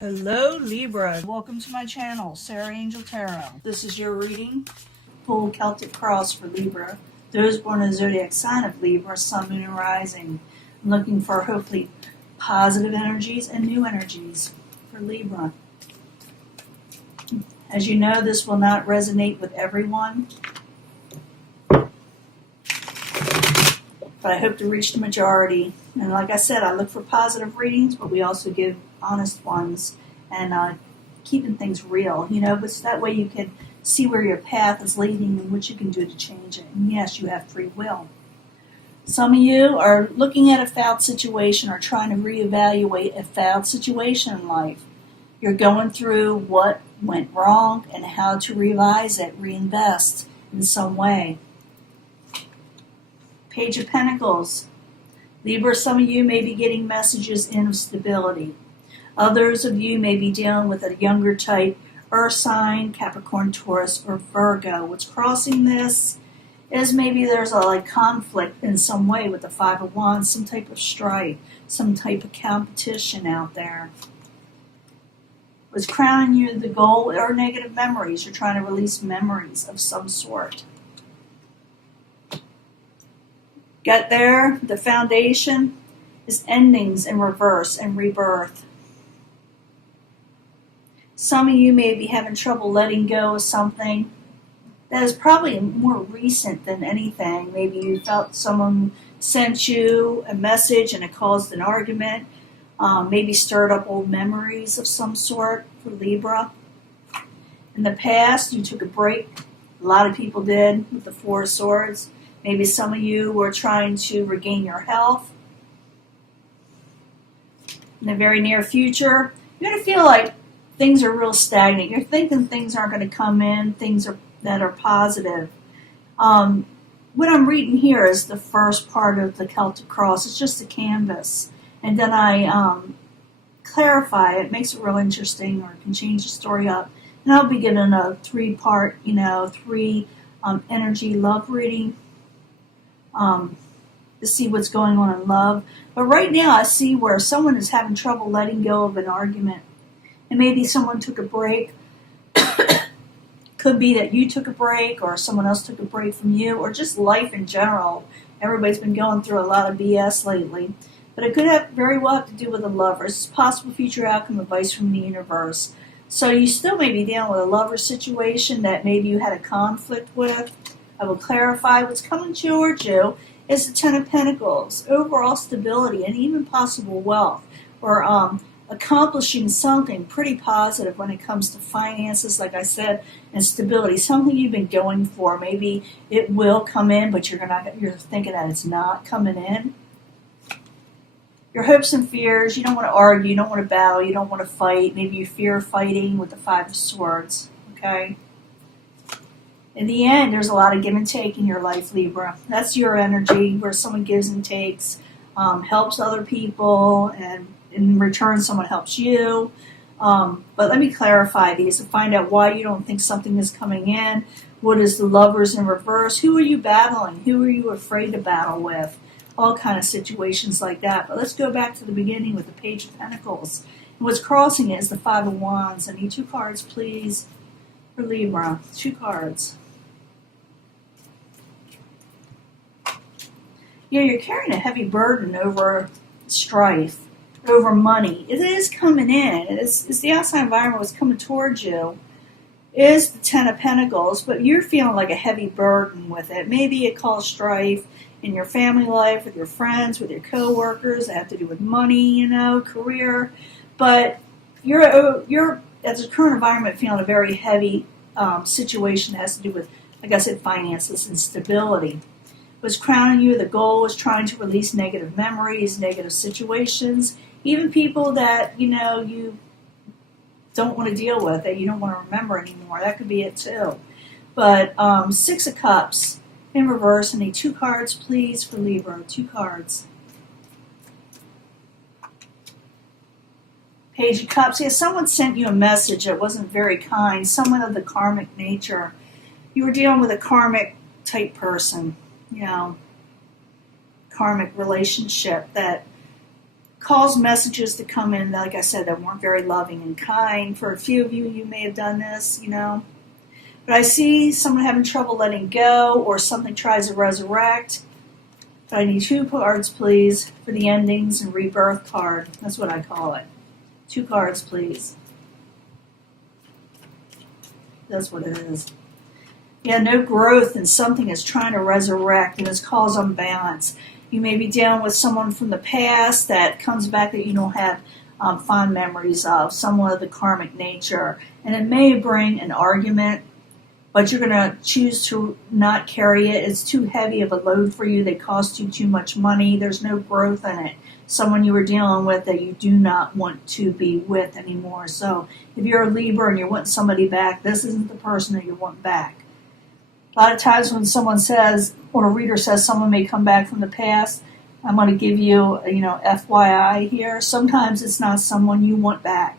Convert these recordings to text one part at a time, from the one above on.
Hello Libra, welcome to my channel, Sarah Angel Tarot. This is your reading, full Celtic cross for Libra. Those born in the zodiac sign of Libra, Sun, Moon, and Rising. I'm looking for hopefully positive energies and new energies for Libra. As you know, this will not resonate with everyone, but I hope to reach the majority. And like I said, I look for positive readings, but we also give honest ones and keeping things real, but so that way you can see where your path is leading and what you can do to change it. And yes, you have free will. Some of you are looking at a failed situation or trying to reevaluate a failed situation in life. You're going through what went wrong and how to revise it, reinvest in some way. Page of Pentacles. Libra, some of you may be getting messages in of stability. Others of you may be dealing with a younger type, Earth sign, Capricorn, Taurus, or Virgo. What's crossing this is maybe there's a conflict in some way with the Five of Wands, some type of strife, some type of competition out there. What's crowning you the goal are negative memories. You're trying to release memories of some sort. Got there, the foundation is endings in reverse and rebirth. Some of you may be having trouble letting go of something that is probably more recent than anything. Maybe you felt someone sent you a message and it caused an argument. Maybe stirred up old memories of some sort for Libra. In the past, you took a break. A lot of people did with the Four of Swords. Maybe some of you were trying to regain your health. In the very near future, you're going to feel like things are real stagnant. You're thinking things aren't going to come in, that are positive. What I'm reading here is the first part of the Celtic cross. It's just a canvas. And then I clarify it, makes it real interesting, or can change the story up. And I'll be giving a three-part, energy love reading to see what's going on in love. But right now I see where someone is having trouble letting go of an argument. And maybe someone took a break. Could be that you took a break or someone else took a break from you, or just life in general. Everybody's been going through a lot of BS lately. But it could very well have to do with a lover. It's possible future outcome advice from the universe. So you still may be dealing with a lover situation that maybe you had a conflict with. I will clarify what's coming towards you is the Ten of Pentacles, overall stability, and even possible wealth, or accomplishing something pretty positive when it comes to finances, like I said, and stability, something you've been going for. Maybe it will come in, but you're thinking that it's not coming in. Your hopes and fears, you don't want to argue, you don't want to battle, you don't want to fight. Maybe you fear fighting with the Five of Swords, okay? In the end, there's a lot of give and take in your life, Libra. That's your energy, where someone gives and takes, helps other people, and in return, someone helps you. But let me clarify these to find out why you don't think something is coming in. What is the Lovers in reverse? Who are you battling? Who are you afraid to battle with? All kind of situations like that. But let's go back to the beginning with the Page of Pentacles. And what's crossing it is the Five of Wands. I need 2 cards, please, for Libra. 2 cards. You're carrying a heavy burden over strife, over money. It is coming in. It's the outside environment was coming towards you. It is the Ten of Pentacles, but you're feeling like a heavy burden with it. Maybe it caused strife in your family life, with your friends, with your co-workers. That have to do with money, career. But you're at the current environment feeling a very heavy situation that has to do with, like I said, finances and stability. Was crowning you, the goal was trying to release negative memories, negative situations, even people that, you don't want to deal with, that you don't want to remember anymore. That could be it too. But 6 of Cups in reverse. I need 2 cards, please, for Libra. 2 cards. Page of Cups. Yeah, someone sent you a message that wasn't very kind. Someone of the karmic nature. You were dealing with a karmic type person. Karmic relationship that cause messages to come in, like I said, that weren't very loving and kind. For a few of you, you may have done this, you know. But I see someone having trouble letting go, or something tries to resurrect. But I need 2 cards, please, for the endings and rebirth card. That's what I call it. 2 cards, please. That's what it is. Yeah, no growth, and something is trying to resurrect and has caused unbalance. You may be dealing with someone from the past that comes back that you don't have fond memories of, someone of the karmic nature. And it may bring an argument, but you're going to choose to not carry it. It's too heavy of a load for you. They cost you too much money. There's no growth in it. Someone you were dealing with that you do not want to be with anymore. So if you're a Libra and you want somebody back, this isn't the person that you want back. A lot of times when someone says, when a reader says someone may come back from the past, I'm going to give you, FYI here. Sometimes it's not someone you want back.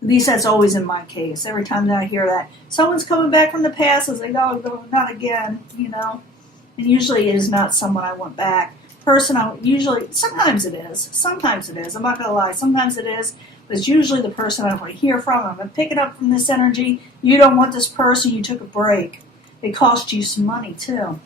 At least that's always in my case. Every time that I hear that, someone's coming back from the past, I was like, no, not again, And usually it is not someone I want back. Sometimes it is. Sometimes it is. I'm not going to lie. Sometimes it is. But it's usually the person I want to hear from. I'm going to pick it up from this energy. You don't want this person. You took a break. It cost you some money, too.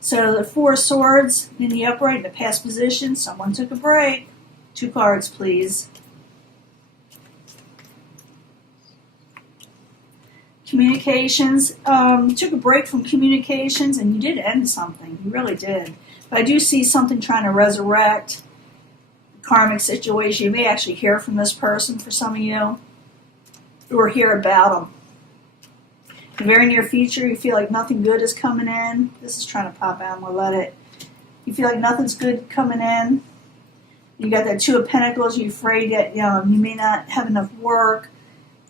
So the 4 of Swords in the upright, in the past position. Someone took a break. 2 cards, please. Communications. Took a break from communications, and you did end something. You really did. But I do see something trying to resurrect. Karmic situation. You may actually hear from this person for some of you, or hear about them. In the very near future, you feel like nothing good is coming in. This is trying to pop out. I'm going to let it. You feel like nothing's good coming in. You got that 2 of Pentacles. You're afraid that you may not have enough work.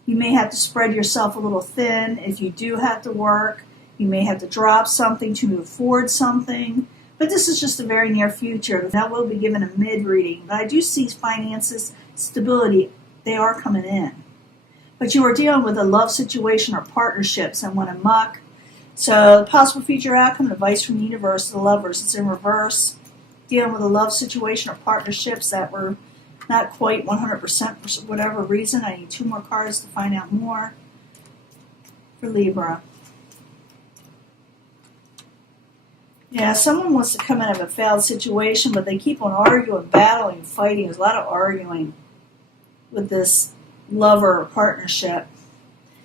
You may have to spread yourself a little thin. If you do have to work, you may have to drop something to move forward something. But this is just the very near future. That will be given a mid-reading. But I do see finances, stability. They are coming in. But you are dealing with a love situation or partnerships and went amok. So the possible future outcome, advice from the universe, the Lovers, it's in reverse. Dealing with a love situation or partnerships that were not quite 100% for whatever reason. I need 2 more cards to find out more for Libra. Yeah, someone wants to come out of a failed situation, but they keep on arguing, battling, fighting. There's a lot of arguing with this lover or partnership.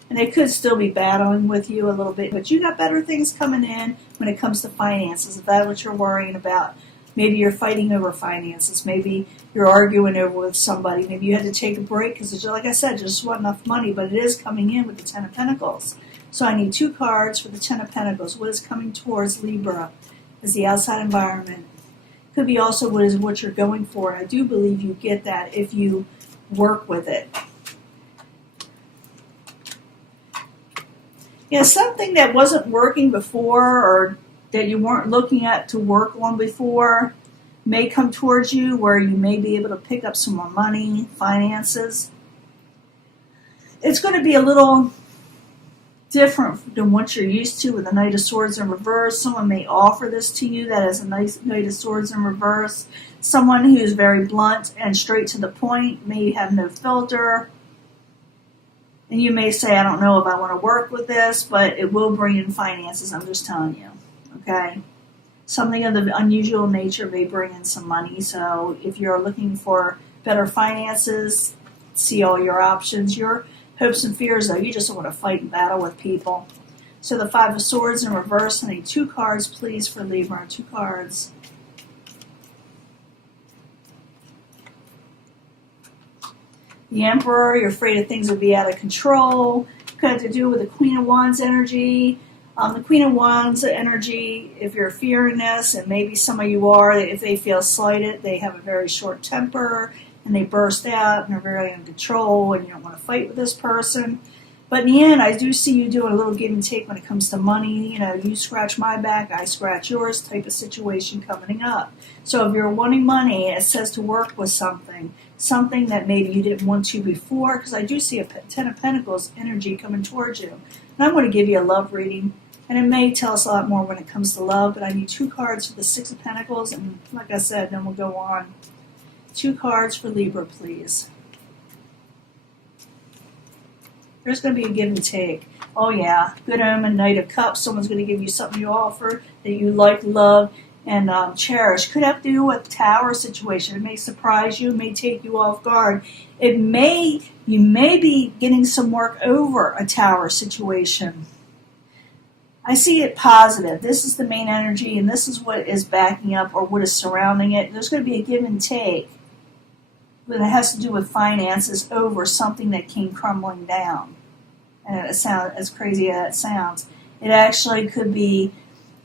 And they could still be battling with you a little bit, but you got better things coming in when it comes to finances. If that's what you're worrying about, maybe you're fighting over finances. Maybe you're arguing over with somebody. Maybe you had to take a break because, like I said, just wasn't enough money, but it is coming in with the 10 of Pentacles. So I need 2 cards for the 10 of Pentacles. What is coming towards Libra is the outside environment. Could be also what you're going for. I do believe you get that if you work with it. Yeah, something that wasn't working before or that you weren't looking at to work on before may come towards you where you may be able to pick up some more money, finances. It's going to be a little different than what you're used to with the Knight of Swords in reverse. Someone may offer this to you that is a nice Knight of Swords in reverse. Someone who is very blunt and straight to the point, may have no filter. And you may say, I don't know if I want to work with this, but it will bring in finances, I'm just telling you. Okay? Something of the unusual nature may bring in some money. So if you're looking for better finances, see all your options. Your hopes and fears, though, you just don't want to fight and battle with people. So the 5 of Swords in reverse. I need 2 cards, please, for Libra. 2 cards. The Emperor, you're afraid that things will be out of control. Could have to do with the Queen of Wands energy. The Queen of Wands energy, if you're fearing this, and maybe some of you are, if they feel slighted, they have a very short temper, and they burst out, and are very in control, and you don't want to fight with this person. But in the end, I do see you doing a little give and take when it comes to money. You know, you scratch my back, I scratch yours type of situation coming up. So if you're wanting money, it says to work with something that maybe you didn't want to before, because I do see a 10 of Pentacles energy coming towards you. And I'm going to give you a love reading, and it may tell us a lot more when it comes to love, but I need 2 cards for the 6 of Pentacles, and like I said, then we'll go on. 2 cards for Libra, please. There's going to be a give and take. Oh yeah, good omen, Knight of Cups. Someone's going to give you something you offer that you like, love, and cherish. Could have to do with Tower situation. It may surprise you. It may take you off guard. You may be getting some work over a Tower situation. I see it positive. This is the main energy, and this is what is backing up or what is surrounding it. There's going to be a give and take. But it has to do with finances over something that came crumbling down. And it sounds as crazy as it sounds. It actually could be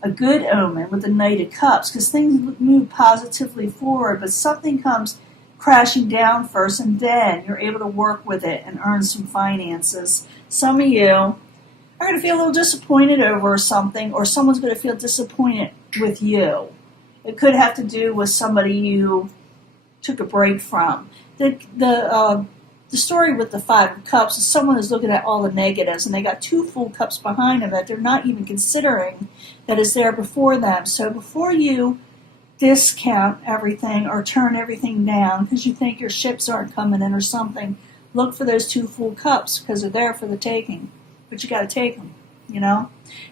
a good omen with the Knight of Cups, because things move positively forward, but something comes crashing down first, and then you're able to work with it and earn some finances. Some of you are going to feel a little disappointed over something, or someone's going to feel disappointed with you. It could have to do with somebody you took a break from. The story with the 5 of Cups is someone is looking at all the negatives, and they got 2 full cups behind them that they're not even considering that is there before them. So before you discount everything or turn everything down because you think your ships aren't coming in or something, look for those 2 full cups, because they're there for the taking. But you got to take them, you know.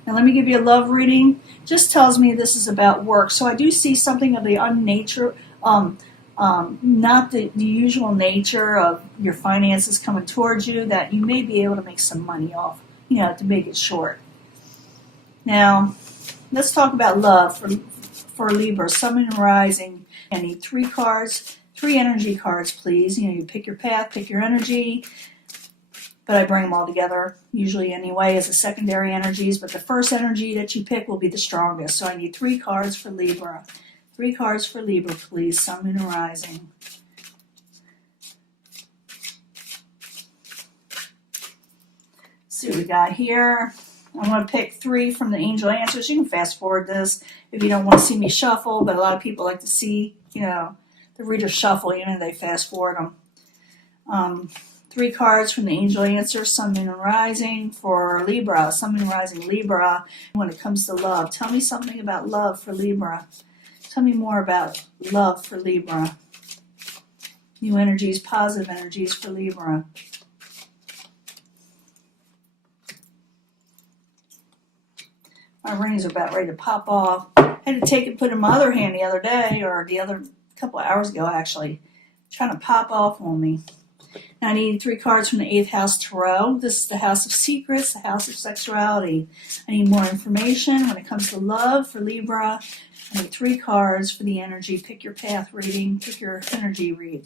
Now let me give you a love reading. Just tells me this is about work. So I do see something of the unnatural, not the usual nature of your finances coming towards you, that you may be able to make some money off, you know, to make it short. Now, let's talk about love for Libra, Sun and Rising. I need 3 cards, 3 energy cards, please. You know, you pick your path, pick your energy, but I bring them all together, usually anyway, as the secondary energies, but the first energy that you pick will be the strongest. So I need 3 cards for Libra. 3 cards for Libra, please. Sun and Rising. Let's see what we got here. I'm going to pick 3 from the angel answers. You can fast forward this if you don't want to see me shuffle, but a lot of people like to see, you know, the reader shuffle. You know, they fast forward them. 3 cards from the angel answers, Sun, Moon, and Rising for Libra. Sun, Moon, and Rising, Libra. When it comes to love, tell me something about love for Libra. Tell me more about love for Libra. New energies, positive energies for Libra. My rings are about ready to pop off. I had to take it, put it in my other hand the other day, or the other couple of hours ago actually. Trying to pop off on me. Now I need 3 cards from the 8th house tarot. This is the house of secrets, the house of sexuality. I need more information when it comes to love for Libra. I need 3 cards for the energy. Pick your path reading, pick your energy read.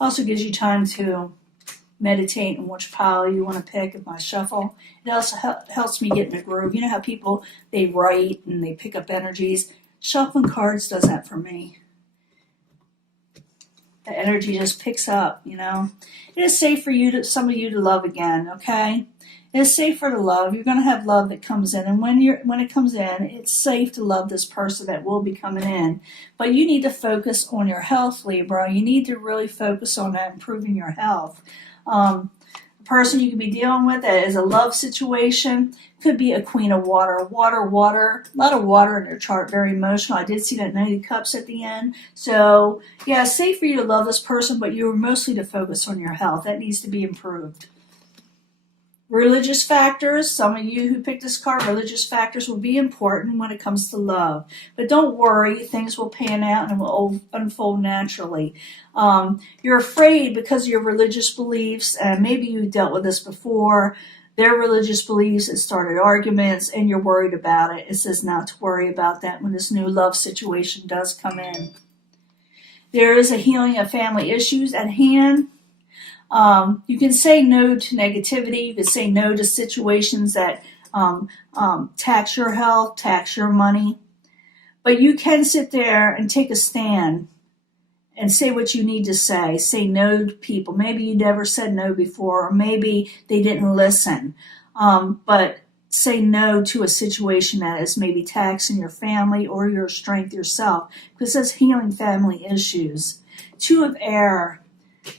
Also gives you time to meditate on which pile you want to pick of my shuffle. It also helps me get in a groove. You know how people, they write and they pick up energies? Shuffling cards does that for me. The energy just picks up, you know. It is safe for you, some of you to love again, okay? It is safe for the love. You're going to have love that comes in, and when it comes in, it's safe to love this person that will be coming in. But you need to focus on your health, Libra. You need to really focus on that, improving your health. The person you could be dealing with that is a love situation could be a Queen of Water. Water, a lot of water in their chart, very emotional. I did see that Knight of Cups at the end. So, yeah, it's safe for you to love this person, but you're mostly to focus on your health. That needs to be improved. Religious factors, some of you who picked this card, religious factors will be important when it comes to love. But don't worry, things will pan out and will unfold naturally. You're afraid because of your religious beliefs, and maybe you dealt with this before. Their religious beliefs, it started arguments, and you're worried about it. It says not to worry about that when this new love situation does come in. There is a healing of family issues at hand. You can say no to negativity. You can say no to situations that tax your health, tax your money. But you can sit there and take a stand and say what you need to say. Say no to people. Maybe you never said no before, or maybe they didn't listen. But say no to a situation that is maybe taxing your family or your strength yourself, because it says healing family issues. 2 of Air.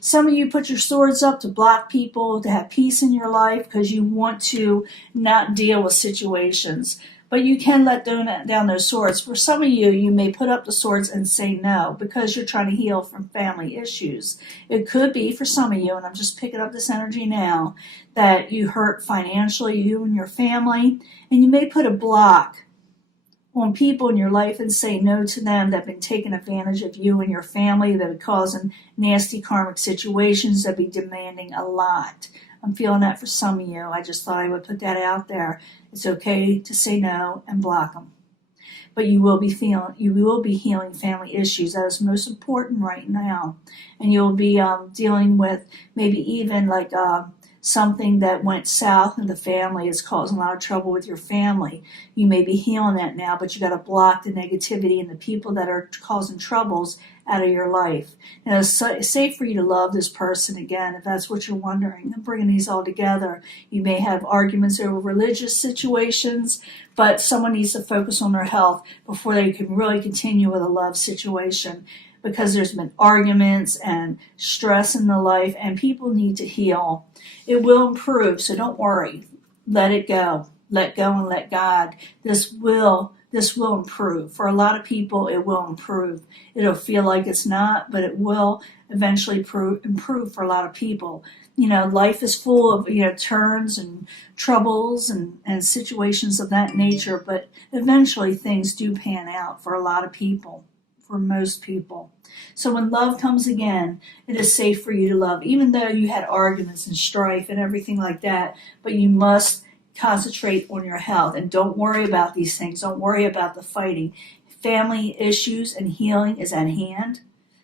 Some of you put your swords up to block people, to have peace in your life because you want to not deal with situations. But you can let down those swords. For some of you, you may put up the swords and say no because you're trying to heal from family issues. It could be for some of you, and I'm just picking up this energy now, that you hurt financially, you and your family, and you may put a block on people in your life and say no to them that have been taking advantage of you and your family, that are causing nasty karmic situations, that be demanding a lot. I'm feeling that for some of you. I just thought I would put that out there. It's okay to say no and block them. But you will be healing family issues. That is most important right now. And you'll be dealing with maybe even like something that went south in the family is causing a lot of trouble with your family. You may be healing that now, but you got to block the negativity and the people that are causing troubles out of your life. Now, it's safe for you to love this person again, if that's what you're wondering. I'm bringing these all together. You may have arguments over religious situations, but someone needs to focus on their health before they can really continue with a love situation, because there's been arguments and stress in the life, and people need to heal. It will improve, so don't worry. Let it go. Let go and let God. This will improve. For a lot of people, it will improve. It'll feel like it's not, but it will eventually improve for a lot of people. Life is full of, turns and troubles and situations of that nature, but eventually things do pan out for a lot of people, for most people. So when love comes again, it is safe for you to love, even though you had arguments and strife and everything like that, but you must concentrate on your health and don't worry about these things. Don't worry about the fighting. Family issues and healing is at hand.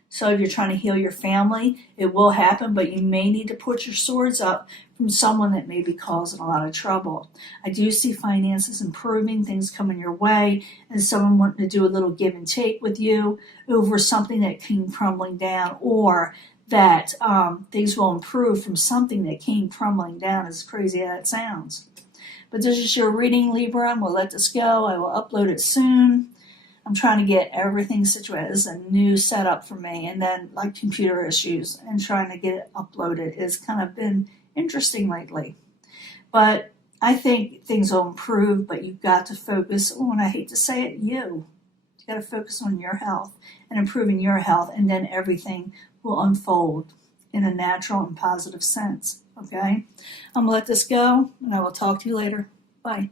So if you're trying to heal your family, it will happen, but you may need to put your swords up from someone that may be causing a lot of trouble. I do see finances improving, things coming your way, and someone wanting to do a little give and take with you over something that came crumbling down, or that things will improve from something that came crumbling down, as crazy as that sounds. But this is your reading, Libra, and we'll let this go. I will upload it soon. I'm trying to get everything situated. This is a new setup for me, and then like computer issues and trying to get it uploaded has kind of been interesting lately. But I think things will improve, but you've got to focus on, I hate to say it, you. You got to focus on your health and improving your health, and then everything will unfold in a natural and positive sense. Okay? I'm going to let this go, and I will talk to you later. Bye.